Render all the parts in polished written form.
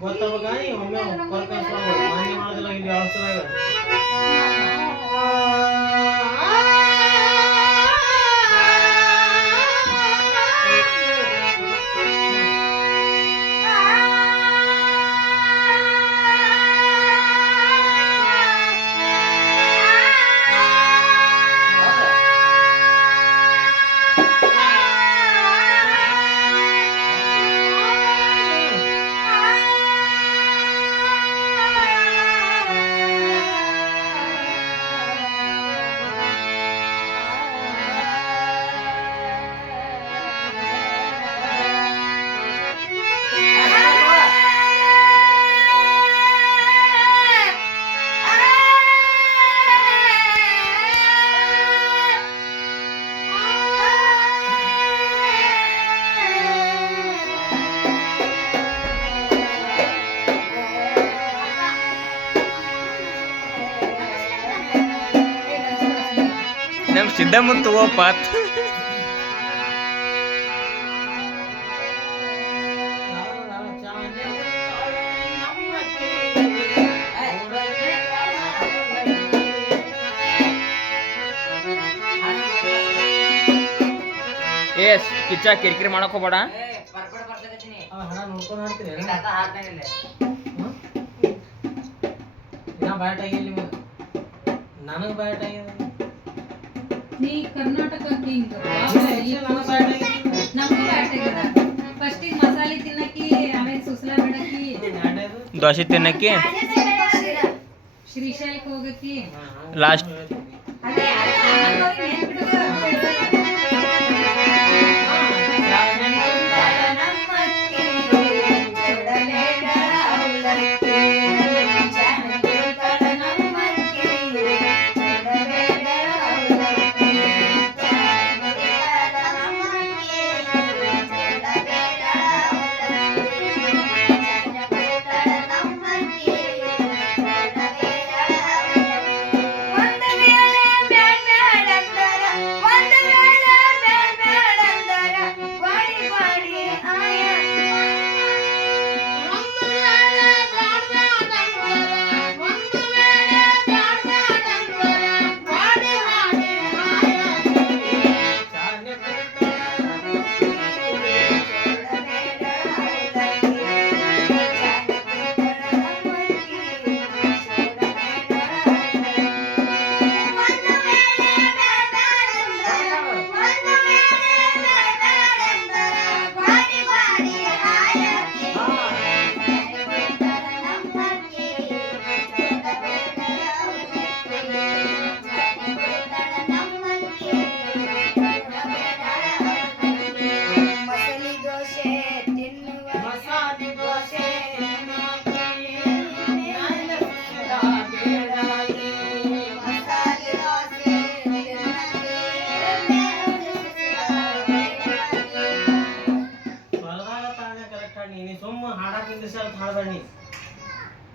ಗೊತ್ತಾಗ ಒಮ್ಮೆ ಮಾನ್ಯ ಮಾಡೋದಿಲ್ಲ ಇಲ್ಲಿ ಅವಸರ ನಮ್ ಸಿದ್ದಮ್ಮನ್ ತಗೋಪಾತ್ ಎಸ್ ಕಿಚ್ಚ ಕಿರಿಕಿರಿ ಮಾಡಕ್ ಹೋಗ್ಬೇಡ. ನನಗೆ ಬಯಟ ನೀ ಕರ್ನಾಟಕ ಕಿಂಗ್ ನಮಗೂ ಬಯಟ ಫಸ್ಟ್ ಮಸಾಲೆ ತಿನ್ನಕ್ಕಿ ಆಮೇಲೆ ಸುಸ್ಲಾ ಬಿಡಕ್ಕಿ ದೋಸೆ ತಿನ್ನಕ್ಕಿ ಶ್ರೀಶೈಲಕ್ಕೆ ಹೋಗಕ್ಕಿ ಲಾಸ್ಟ್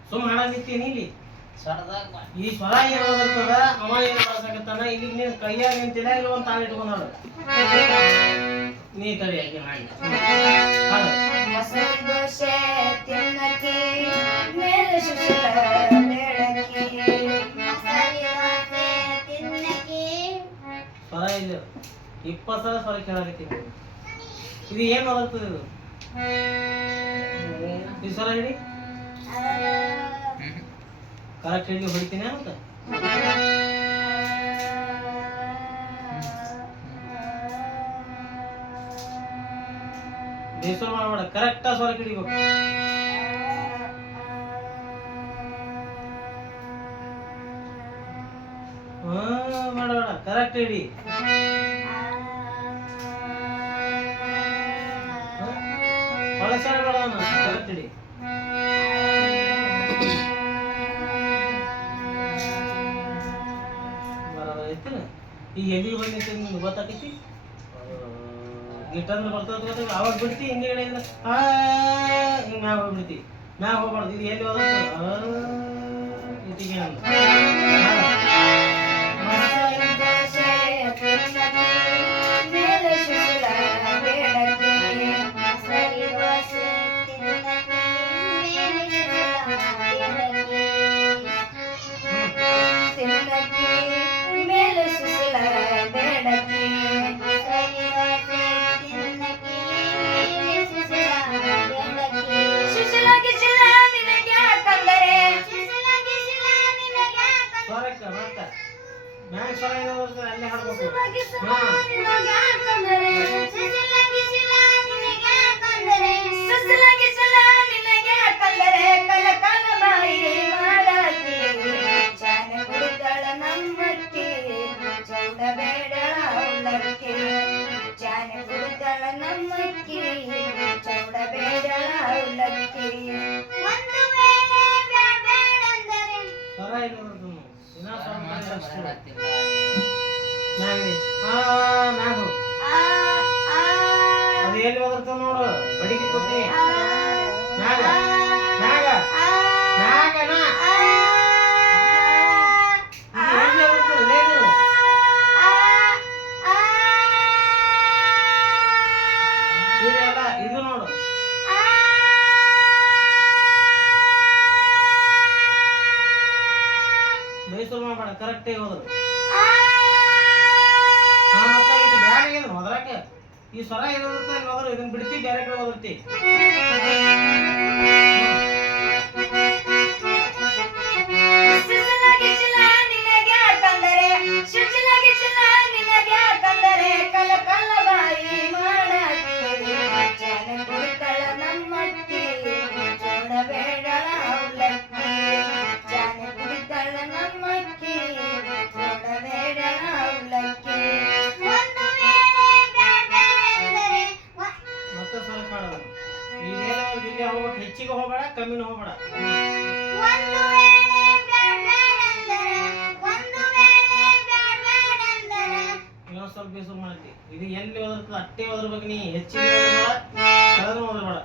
ಸುಮ್ಮ ಹಾಡಾಕ್ ನಿಂತೀನಿ ಇಲ್ಲಿ ಈ ಸ್ವರ ಏನ್ ಬರ್ತದ ಅವ ಏನ್ ಬಳಸಕತ್ತಾನ ಇಲ್ಲಿ ನೀನ್ ಕೈಯಾಗ ನಿಂತಿಲ್ಲ ಇಲ್ಲ ಒಂದ್ ತಾಳ ಇಟ್ಕೊಂಡ ನೀ ತಡಿ ಆಗಿ ಮಾಡಿ ಮಸಾಲೆ ದೋಸೆ ತಿನ್ನಕ್ಕೆ ಮೇಲೆ ಸುಶೀಲ ಬೇಡಕ್ಕೆ ಮಸಾಲೆ ದೋಸೆ ತಿನ್ನಕ್ಕೆ ಸ್ವರ ಇಲ್ಲ 20 ಸಲ ಸ್ವರ ಕೇಳಾಕತ್ತೀನಿ ಇದು ಏನ್ ಬರ್ತದ ಇದು ಈ ಸ್ವರ ಹೇಳಿ ಕರೆಕ್ಟ್ ಹೇಳಿ ಹೊಡಿತೀನಿ ಅಂತ ಬೇಸರ ಮಾಡಬೇಡ ಕರೆಕ್ಟ್ ಸ್ವರ ಹಿಡಿಬೇಕು ಮಾಡಬೇಡ ಕರೆಕ್ಟ್ ಹಿಡಿ ಹೊಲಸಾಡ ಬೇಡ ಕರೆಕ್ಟ್ ಹಿಡಿ ಈಗ ಎಲ್ಲಿ ಬಂದೈತಿ ನಿಮ್ಗೆ ಗೊತ್ತಾಕೈತಿ ಗಿಟ್ಟಂದ್ರೆ ಬರ್ತದ ಅವಾಗ ಬಿಡ್ತಿ ಹಿಂದೆ ಹಿಂಗೆ ಮ್ಯಾಗ ಹೋಗ್ಬಿಡ್ತಿ ಮ್ಯಾಗ ಹೋಗ್ಬಾರ್ದು ಇದು ಎಲ್ಲಿ ಹೋದ ಇಟ್ಟಿಗೆ ಗಿಸುಮ ನಿನಗೆ ಯಾಕಂದರೆ ಸುಸಿಲ ಗಿಸಿಲ ನಿನಗೆ ಯಾಕಂದರೆ ಸುಸಿಲ ಗಿಸಿಲ ನಿನಗೆ ಯಾಕಂದರೆ ಕಲ ಕಲ ಬಾಯಿ ಮಾಡಾಕಿ ಚಾನ ಕುಡಿದಳ ನಮ್ಮಕ್ಕಿ ಚೌಡಬೇಡಳ ಅವಲಕ್ಕಿ ಚಾನ ಕುಡಿದಳ ನಮ್ಮಕ್ಕಿ ಚೌಡಬೇಡಳ ಅವಲಕ್ಕಿ ಒಂದು ವೇಳೆ ಬೇಡಂದರೆ ಸ್ವರ ಇಲ್ಲಿ ಬರ್ತದೆ ದಿನ ಸ್ವರ ಮಾಡಿ ಮ್ಯಾಗ ಮ್ಯಾಗ ಆ ಆ ಅದು ಎಲ್ಲಿ ಬರ್ತದೆ ನೋಡು ಬಡಿಗೆ ಕೊಟ್ಟಿ ಮ್ಯಾಗ ಮ್ಯಾಗ ಮ್ಯಾಗನ ಇದು ಎಲ್ಲಿ ಬರ್ತದೆ ಲೇದು ಇದೆಲ್ಲ ಇದು ನೋಡು ಬೇಸರ ಮಾಡಬೇಡ ಕರೆಕ್ಟೇ ಹೋದ್ರು ಮತ್ತೆ ಇದು ಬ್ಯಾಡ ಏನು ಹೋದ್ರಾಕ ಈ ಸ್ವರ ಇರೋದಕ್ಕೆ ಇಲ್ಲಿ ಹೋದ್ರು ಇದನ್ನ ಬಿಡ್ತಿ ಬೇರೆ ಕಡೆ ಹೋದಿರ್ತಿ ಕಲ ಕಲ ಬಾಯಿ ಮಾಡಾಕಿ ಚಾನ ಕುಡಿತಳ ನಮ್ಮಕ್ಕಿ ಚೋಡಬೇಡಳ ಅವಲಕ್ಕಿ ಚಾನ ಕುಡಿತಳ ನಮ್ಮಕ್ಕಿ ಚೋಡಬೇಡಳ ಅವಲಕ್ಕಿ ಒಂದು ವೇಳೆ ಬೇಡಂದರೆ ಮತ್ತೆ ಸ್ವರ ಕಾಣೋದು ಈ ಮೇಲೆ ಇಲ್ಲಿ ಹೋಗ್ಬೇಕು ಹೆಚ್ಚಿಗೆ ಹೋಗ್ಬೇಡ ಕಮ್ಮಿನೂ ಹೋಗ್ಬೇಡ ಒಂದು ವೇಳೆ ಬೇಡಂದರೆ ಒಂದು ವೇಳೆ ಬೇಡಂದರೆ ಇನ್ನೊಂದು ಸ್ವಲ್ಪ ಬೇಸರ ಮಾಡ್ತಿ ಇದು ಎಲ್ಲಿ ಹೋದಿರ್ತದೆ ಅಟ್ಟೆ ಹೋದ್ರಬೇಕು ನೀ ಹೆಚ್ಚಿಗೆ ಹೋದ್ರಬೇಡ ಕೆಳಗೂ ಹೋದ್ರಬೇಡ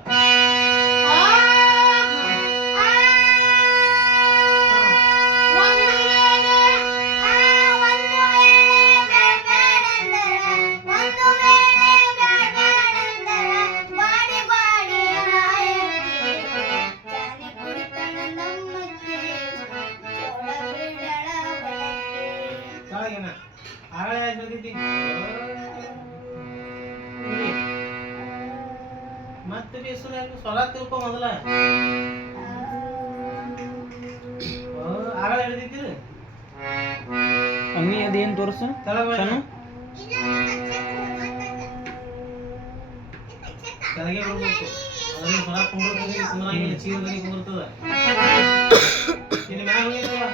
ಕೆಳಗೇನ ಆಗಲೇ ಹೇಳ್ತಿದ್ದಿ ಮತ್ತೆ ಬೇಸರ ಸ್ವರ ತಿಳ್ಕೊ ಮೊದಲ ಆಗಲೇ ಹಿಡಿದಿದ್ದೀರಿ ಅಮ್ಮಿ ಅದೇನು ತೋರಿಸು ಕೆಳಗೆ ಕೆಳಗೆ ಬರ್ಬೇಕು ಅದ್ರಲ್ಲಿ ಸ್ವರ ಕುಂಡ್ರ ಚೀರದಲ್ಲಿ ಕುಂದಿರ್ತದ ಇಲ್ಲಿ ಮ್ಯಾಗ